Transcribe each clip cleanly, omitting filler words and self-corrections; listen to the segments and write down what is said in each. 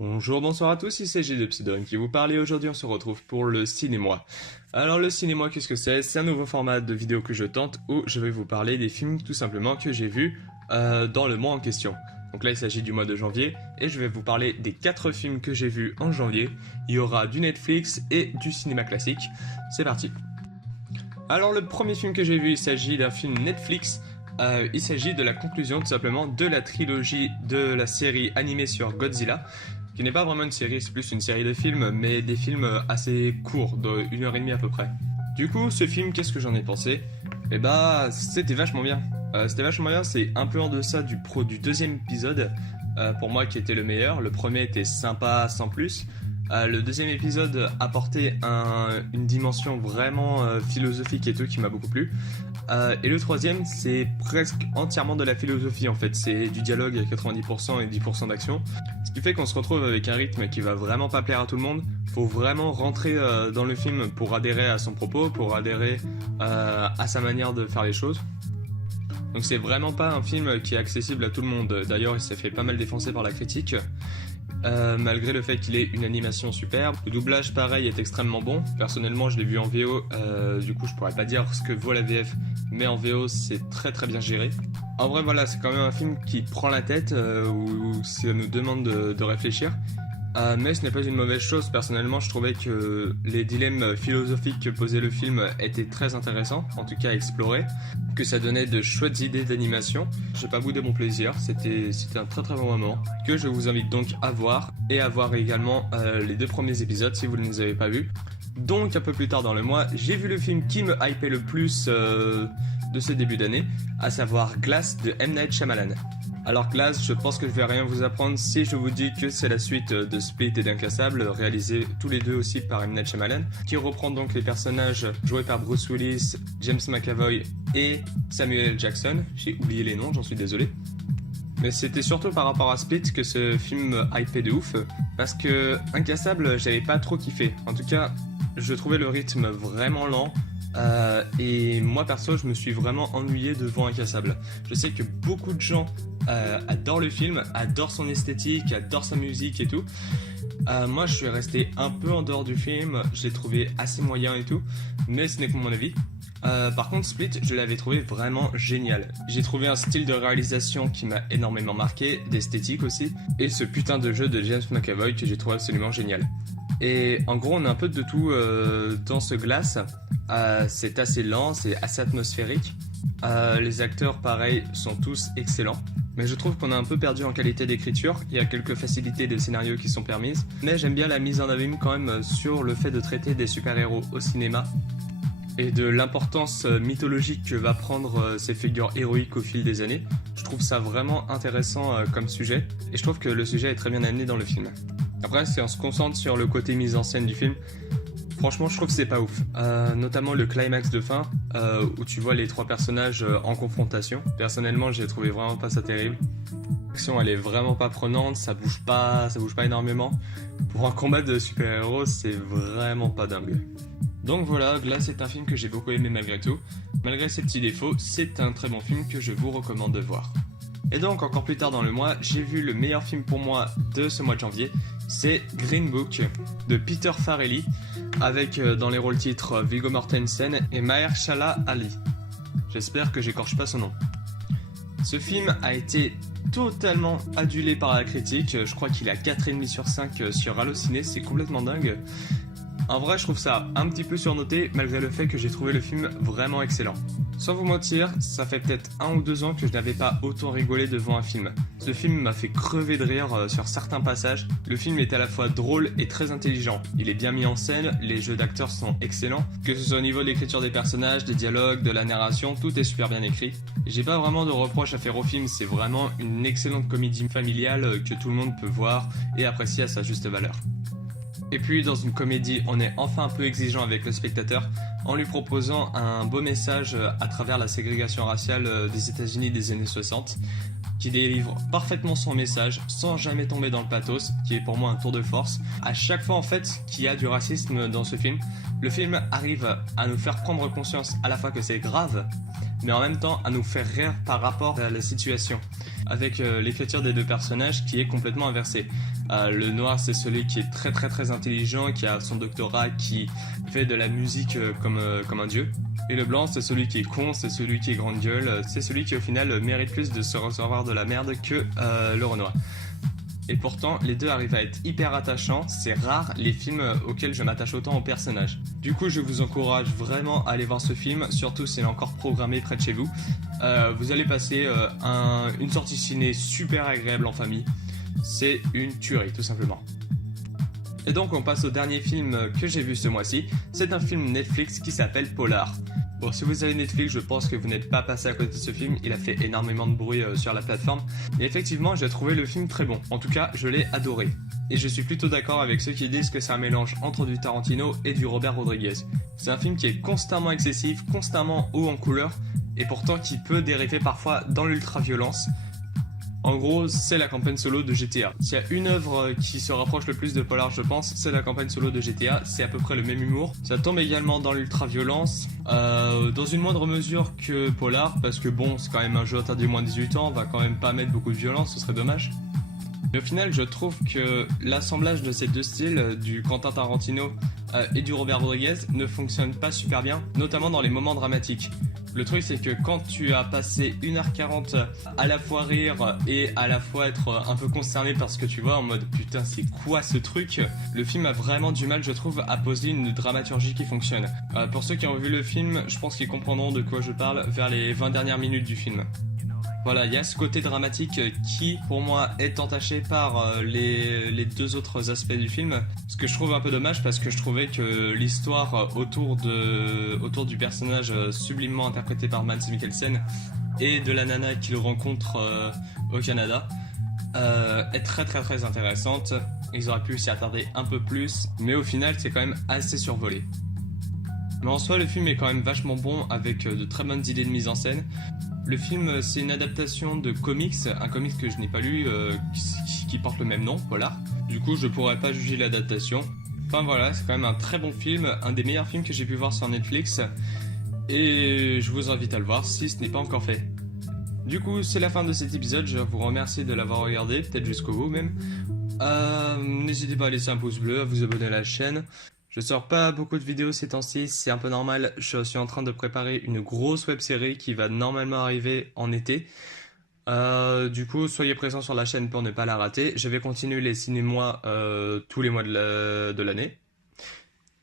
Bonjour, bonsoir à tous, ici G de Psydon qui vous parle et aujourd'hui on se retrouve pour le cinéma. Alors le cinéma, qu'est-ce que c'est? C'est un nouveau format de vidéo que je tente où je vais vous parler des films tout simplement que j'ai vus dans le mois en question. Donc là il s'agit du mois de janvier et je vais vous parler des 4 films que j'ai vus en janvier. Il y aura du Netflix et du cinéma classique. C'est parti. Alors le premier film que j'ai vu, il s'agit d'un film Netflix. Il s'agit de la conclusion tout simplement de la trilogie de la série animée sur Godzilla, qui n'est pas vraiment une série, c'est plus une série de films, mais des films assez courts, de 1h30 à peu près. Du coup, ce film, qu'est-ce que j'en ai pensé? Eh bah, c'était vachement bien. C'est un peu en deçà du deuxième épisode, pour moi qui était le meilleur. Le premier était sympa sans plus. Le deuxième épisode apportait une dimension vraiment philosophique et tout qui m'a beaucoup plu. Et le troisième, c'est presque entièrement de la philosophie en fait. C'est du dialogue à 90% et 10% d'action. Ce qui fait qu'on se retrouve avec un rythme qui va vraiment pas plaire à tout le monde. Faut vraiment rentrer dans le film pour adhérer à son propos, pour adhérer à sa manière de faire les choses. Donc c'est vraiment pas un film qui est accessible à tout le monde. D'ailleurs, il s'est fait pas mal défoncer par la critique. Malgré le fait qu'il ait une animation superbe. Le doublage pareil est extrêmement bon. Personnellement je l'ai vu en VO, du coup je pourrais pas dire ce que vaut la VF, mais en VO c'est très très bien géré. En vrai voilà, c'est quand même un film qui prend la tête, où ça nous demande de réfléchir. Mais ce n'est pas une mauvaise chose. Personnellement je trouvais que les dilemmes philosophiques que posait le film étaient très intéressants, en tout cas à explorer, que ça donnait de chouettes idées d'animation. J'ai pas boudé mon plaisir, c'était un très très bon moment, que je vous invite donc à voir, et à voir également les 2 premiers épisodes si vous ne les avez pas vus. Donc un peu plus tard dans le mois, j'ai vu le film qui me hypait le plus de ce début d'année, à savoir Glass de M. Night Shyamalan. Alors Glass, je pense que je vais rien vous apprendre si je vous dis que c'est la suite de Split et d'Incassable, réalisés tous les deux aussi par M. Night Shyamalan, qui reprend donc les personnages joués par Bruce Willis, James McAvoy et Samuel L. Jackson. J'ai oublié les noms, j'en suis désolé. Mais c'était surtout par rapport à Split que ce film me hypait de ouf, parce que Incassable, j'avais pas trop kiffé. En tout cas, je trouvais le rythme vraiment lent. Et moi perso je me suis vraiment ennuyé devant Incassable. Je sais que beaucoup de gens adorent le film, adorent son esthétique, adorent sa musique et tout. Moi je suis resté un peu en dehors du film, je l'ai trouvé assez moyen et tout, mais ce n'est que mon avis. Par contre Split je l'avais trouvé vraiment génial. J'ai trouvé un style de réalisation qui m'a énormément marqué, d'esthétique aussi, et ce putain de jeu de James McAvoy que j'ai trouvé absolument génial. Et en gros on a un peu de tout dans ce Glass. C'est assez lent, c'est assez atmosphérique. Les acteurs pareil sont tous excellents. Mais je trouve qu'on a un peu perdu en qualité d'écriture. Il y a quelques facilités de scénario qui sont permises. Mais j'aime bien la mise en abîme quand même sur le fait de traiter des super-héros au cinéma et de l'importance mythologique que va prendre ces figures héroïques au fil des années. Je trouve ça vraiment intéressant comme sujet. Et je trouve que le sujet est très bien amené dans le film. Après, si on se concentre sur le côté mise en scène du film, franchement, je trouve que c'est pas ouf. Notamment le climax de fin, où tu vois les 3 personnages en confrontation. Personnellement, j'ai trouvé vraiment pas ça terrible. L'action, elle est vraiment pas prenante, ça bouge pas énormément. Pour un combat de super-héros, c'est vraiment pas dingue. Donc voilà, Glass est un film que j'ai beaucoup aimé malgré tout. Malgré ses petits défauts, c'est un très bon film que je vous recommande de voir. Et donc, encore plus tard dans le mois, j'ai vu le meilleur film pour moi de ce mois de janvier. C'est Green Book de Peter Farrelly, avec dans les rôles titres Viggo Mortensen et Mahershala Ali. J'espère que j'écorche pas son nom. Ce film a été totalement adulé par la critique. Je crois qu'il a 4,5 sur 5 sur Allociné, c'est complètement dingue. En vrai, je trouve ça un petit peu surnoté, malgré le fait que j'ai trouvé le film vraiment excellent. Sans vous mentir, ça fait peut-être 1 ou 2 ans que je n'avais pas autant rigolé devant un film. Ce film m'a fait crever de rire sur certains passages. Le film est à la fois drôle et très intelligent. Il est bien mis en scène, les jeux d'acteurs sont excellents. Que ce soit au niveau de l'écriture des personnages, des dialogues, de la narration, tout est super bien écrit. J'ai pas vraiment de reproches à faire au film, c'est vraiment une excellente comédie familiale que tout le monde peut voir et apprécier à sa juste valeur. Et puis dans une comédie, on est enfin un peu exigeant avec le spectateur en lui proposant un beau message à travers la ségrégation raciale des États-Unis des années 60, qui délivre parfaitement son message sans jamais tomber dans le pathos, qui est pour moi un tour de force. À chaque fois en fait qu'il y a du racisme dans ce film, le film arrive à nous faire prendre conscience à la fois que c'est grave, mais en même temps à nous faire rire par rapport à la situation, avec l'écriture des deux personnages qui est complètement inversée. Le noir, c'est celui qui est très très très intelligent, qui a son doctorat, qui fait de la musique comme un dieu. Et le blanc, c'est celui qui est con, c'est celui qui est grande gueule, c'est celui qui au final mérite plus de se recevoir de la merde que le Renoir. Et pourtant, les deux arrivent à être hyper attachants, c'est rare les films auxquels je m'attache autant aux personnages. Du coup, je vous encourage vraiment à aller voir ce film, surtout s'il est encore programmé près de chez vous. Vous allez passer une sortie ciné super agréable en famille. C'est une tuerie, tout simplement. Et donc on passe au dernier film que j'ai vu ce mois-ci. C'est un film Netflix qui s'appelle Polar. Bon, si vous avez Netflix, je pense que vous n'êtes pas passé à côté de ce film. Il a fait énormément de bruit sur la plateforme. Et effectivement, j'ai trouvé le film très bon. En tout cas, je l'ai adoré. Et je suis plutôt d'accord avec ceux qui disent que c'est un mélange entre du Tarantino et du Robert Rodriguez. C'est un film qui est constamment excessif, constamment haut en couleur, et pourtant qui peut dériver parfois dans l'ultra-violence. En gros, c'est la campagne solo de GTA. S'il y a une œuvre qui se rapproche le plus de Polar, je pense, c'est la campagne solo de GTA. C'est à peu près le même humour. Ça tombe également dans l'ultra-violence, dans une moindre mesure que Polar, parce que bon, c'est quand même un jeu interdit moins de 18 ans, on va quand même pas mettre beaucoup de violence, ce serait dommage. Mais au final, je trouve que l'assemblage de ces deux styles, du Quentin Tarantino et du Robert Rodriguez, ne fonctionne pas super bien, notamment dans les moments dramatiques. Le truc, c'est que quand tu as passé 1h40 à la fois rire et à la fois être un peu concerné par ce que tu vois, en mode putain, c'est quoi ce truc? Le film a vraiment du mal, je trouve, à poser une dramaturgie qui fonctionne. Pour ceux qui ont vu le film, je pense qu'ils comprendront de quoi je parle vers les 20 dernières minutes du film. Voilà, il y a ce côté dramatique qui, pour moi, est entaché par les deux autres aspects du film. Ce que je trouve un peu dommage parce que je trouvais que l'histoire autour du personnage sublimement interprété par Mads Mikkelsen et de la nana qu'il rencontre au Canada est très très très intéressante. Ils auraient pu s'y attarder un peu plus, mais au final, c'est quand même assez survolé. Mais en soi, le film est quand même vachement bon avec de très bonnes idées de mise en scène. Le film, c'est une adaptation de comics, un comics que je n'ai pas lu, qui porte le même nom, Polar. Du coup, je pourrais pas juger l'adaptation. Enfin voilà, c'est quand même un très bon film, un des meilleurs films que j'ai pu voir sur Netflix. Et je vous invite à le voir si ce n'est pas encore fait. Du coup, c'est la fin de cet épisode, je vous remercie de l'avoir regardé, peut-être jusqu'au bout même. N'hésitez pas à laisser un pouce bleu, à vous abonner à la chaîne. Je sors pas beaucoup de vidéos ces temps-ci, c'est un peu normal, je suis en train de préparer une grosse web-série qui va normalement arriver en été. Du coup, soyez présents sur la chaîne pour ne pas la rater. Je vais continuer les cinémas tous les mois de l'année.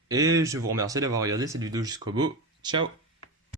Et je vous remercie d'avoir regardé cette vidéo jusqu'au bout. Ciao!